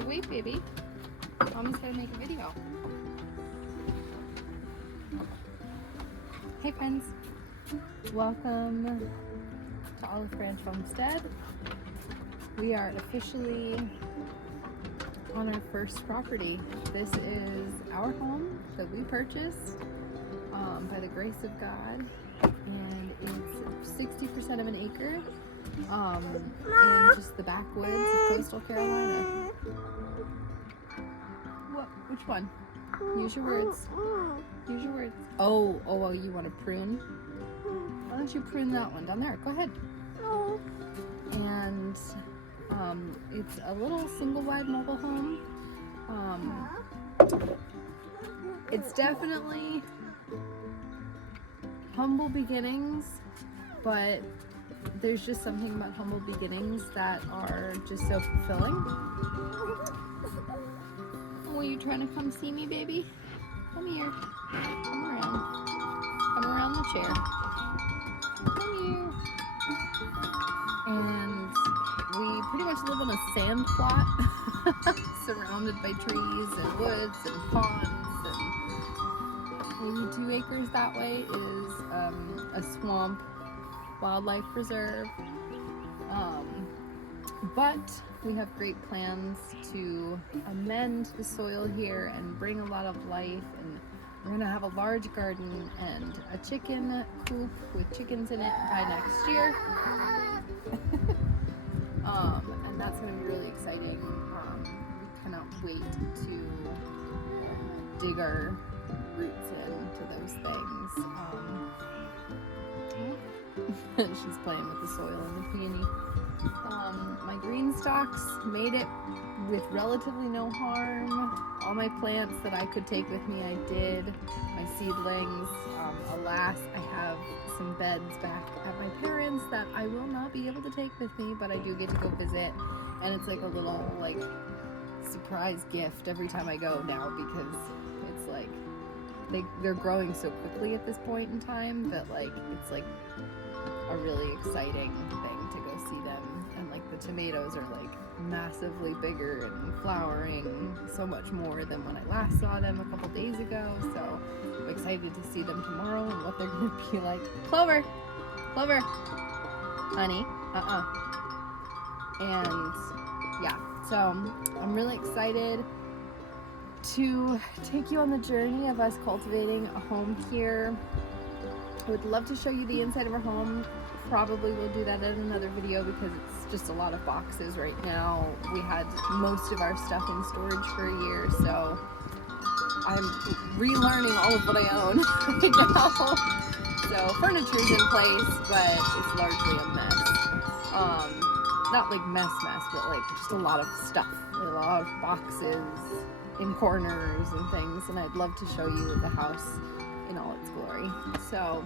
gotta wait, baby. Mommy's gotta make a video. Hey friends, welcome to Olive Branch Homestead. We are officially on our first property. This is our home that we purchased by the grace of God, and it's 60% of an acre in just the backwoods of coastal Carolina. What? Which one? Use your words. Use your words. Oh, you want to prune? Why don't you prune that one down there? Go ahead. And it's a little single-wide mobile home. It's definitely humble beginnings, but there's just something about humble beginnings that are just so fulfilling. Oh, you trying to come see me, baby? Come here. Come around. Come around the chair. Come here. And we pretty much live on a sand plot surrounded by trees and woods and ponds, and maybe 2 acres that way is a swamp wildlife preserve. But we have great plans to amend the soil here and bring a lot of life, and we're gonna have a large garden and a chicken coop with chickens in it by next year. And that's gonna be really exciting. We cannot wait to dig our roots into those things. She's playing with the soil and the peony. My green stalks made it with relatively no harm. All my plants that I could take with me, I did. My seedlings, alas, I have some beds back at my parents' that I will not be able to take with me, but I do get to go visit, and it's like a little surprise gift every time I go now, because it's like they're growing so quickly at this point in time that it's like a really exciting thing to go see them. And the tomatoes are massively bigger and flowering so much more than when I last saw them a couple days ago. So I'm excited to see them tomorrow and what they're gonna be like. Clover, honey, And yeah, so I'm really excited to take you on the journey of us cultivating a home here. I would love to show you the inside of our home. Probably will do that in another video because it's just a lot of boxes right now. We had most of our stuff in storage for a year, so I'm relearning all of what I own right now. So furniture's in place, but it's largely a mess. Not mess, but just a lot of stuff. A lot of boxes in corners and things, and I'd love to show you the house in all its glory. So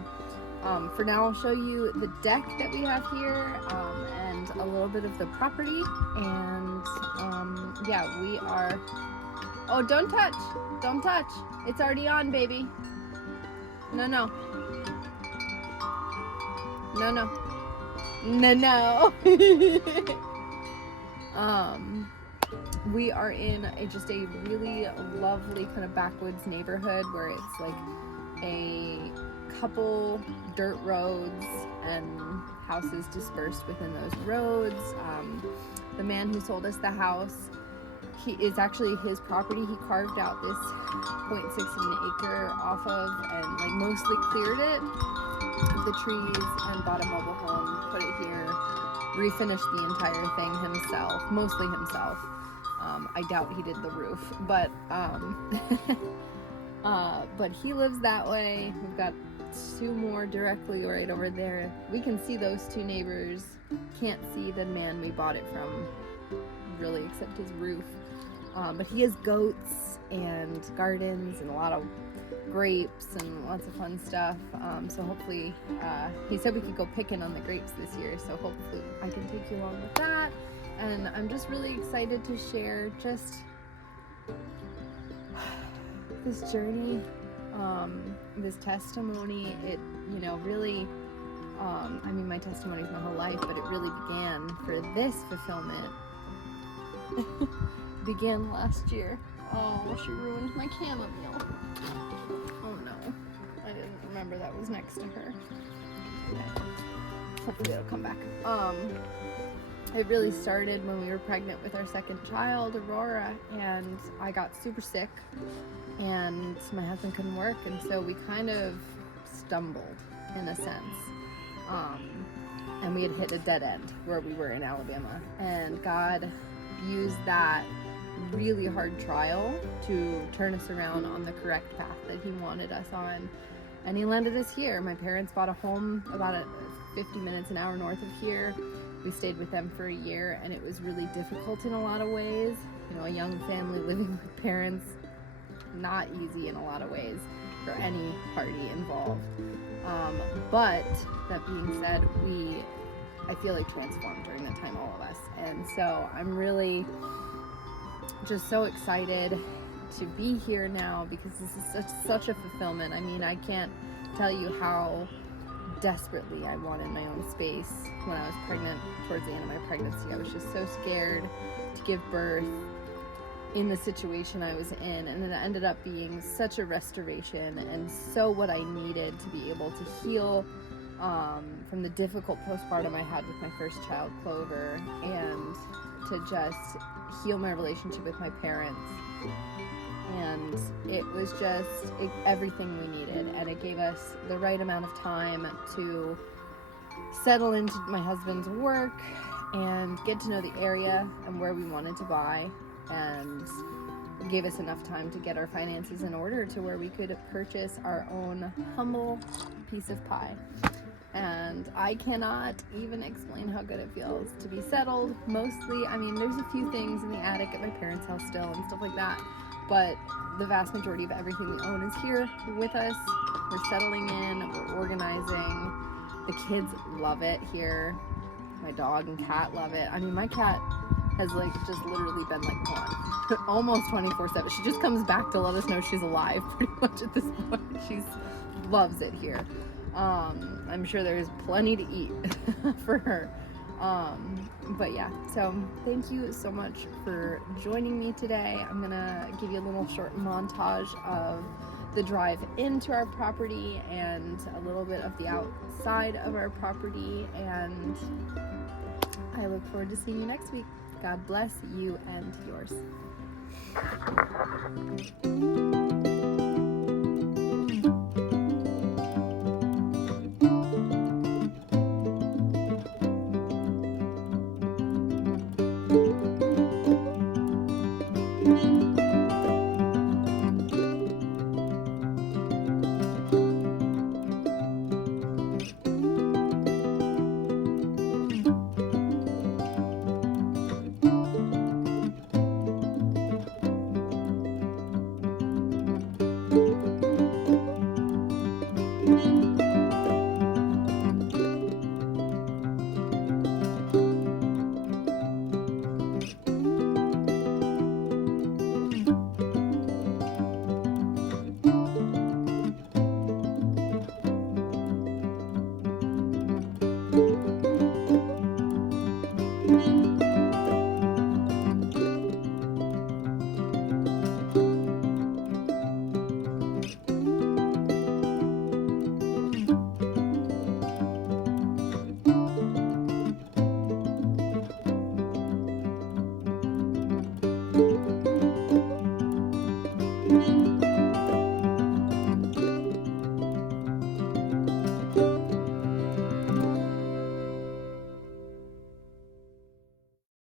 for now, I'll show you the deck that we have here, and a little bit of the property. And yeah, we are... Oh, don't touch! Don't touch! It's already on, baby. No. No. We are in just a really lovely kind of backwoods neighborhood where it's a couple dirt roads and houses dispersed within those roads. The man who sold us the house, it's actually his property. He carved out this 0.6 of an acre off of and mostly cleared it of the trees and bought a mobile home, put it here, refinished the entire thing himself, mostly himself. I doubt he did the roof, but he lives that way. We've got 2 more directly right over there. We can see those 2 neighbors. Can't see the man we bought it from, really, except his roof. But he has goats and gardens and a lot of grapes and lots of fun stuff. So hopefully, he said we could go picking on the grapes this year. So hopefully I can take you along with that. And I'm just really excited to share just this journey, this testimony. It, really, my testimony is my whole life, but it really began for this fulfillment began last year. Oh, she ruined my chamomile. Oh no, I didn't remember that was next to her. Okay. Hopefully it'll come back. It really started when we were pregnant with our second child, Aurora, and I got super sick and my husband couldn't work, and so we kind of stumbled in a sense. And we had hit a dead end where we were in Alabama, and God used that really hard trial to turn us around on the correct path that he wanted us on, and he landed us here. My parents bought a home about 50 minutes, an hour north of here. We stayed with them for a year, and it was really difficult in a lot of ways. You know, a young family living with parents, not easy in a lot of ways for any party involved. But that being said, I feel like transformed during that time, all of us. And so I'm really just so excited to be here now, because this is such a fulfillment. I mean, I can't tell you how desperately I wanted my own space when I was pregnant. Towards the end of my pregnancy, I was just so scared to give birth in the situation I was in, and it ended up being such a restoration and so what I needed to be able to heal from the difficult postpartum I had with my first child, Clover, and to just heal my relationship with my parents. And it was just everything we needed, and it gave us the right amount of time to settle into my husband's work and get to know the area and where we wanted to buy, and gave us enough time to get our finances in order to where we could purchase our own humble piece of pie. And I cannot even explain how good it feels to be settled. Mostly, I mean, there's a few things in the attic at my parents' house still and stuff like that, but the vast majority of everything we own is here with us. We're settling in, we're organizing. The kids love it here. My dog and cat love it. I mean, my cat has like just literally been like one almost 24/7. She just comes back to let us know she's alive pretty much at this point. She loves it here. I'm sure there's plenty to eat for her. But yeah, so thank you so much for joining me today. I'm gonna give you a little short montage of the drive into our property and a little bit of the outside of our property, and I look forward to seeing you next week. God bless you and yours.